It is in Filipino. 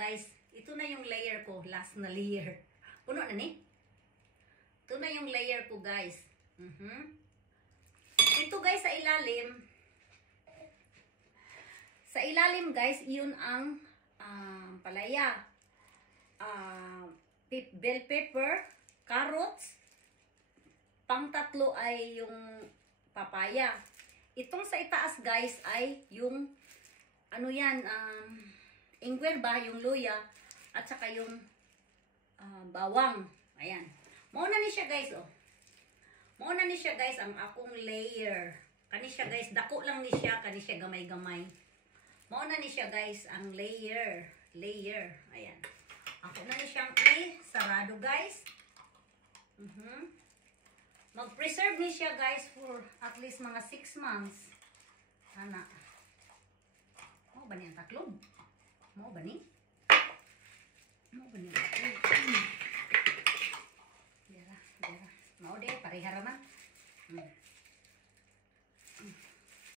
guys. Ito na yung layer ko. Last na layer. Puno na ni. Ito na yung layer ko guys. Ito guys sa ilalim. Sa ilalim guys, iyon ang palaya. Bell pepper, carrots. Pang-tatlo ay yung papaya. Itong sa itaas guys ay yung ano yan, ingwer ba, yung luya, at saka yung bawang. Ayan. Mauna ni siya guys, oh. Mauna ni siya guys ang akong layer. Kani siya guys, dako lang ni siya, kani siya gamay-gamay. Mauna ni siya guys ang layer. Layer. Ayan. Ako na ni siyang i-sarado guys. Mag-preserve ni siya guys for at least mga 6 months. Sana. Mau ba niya ang taklob? Mau ba ni? Mau ba niya ang taklob? Dira. Mau deh, parihara man.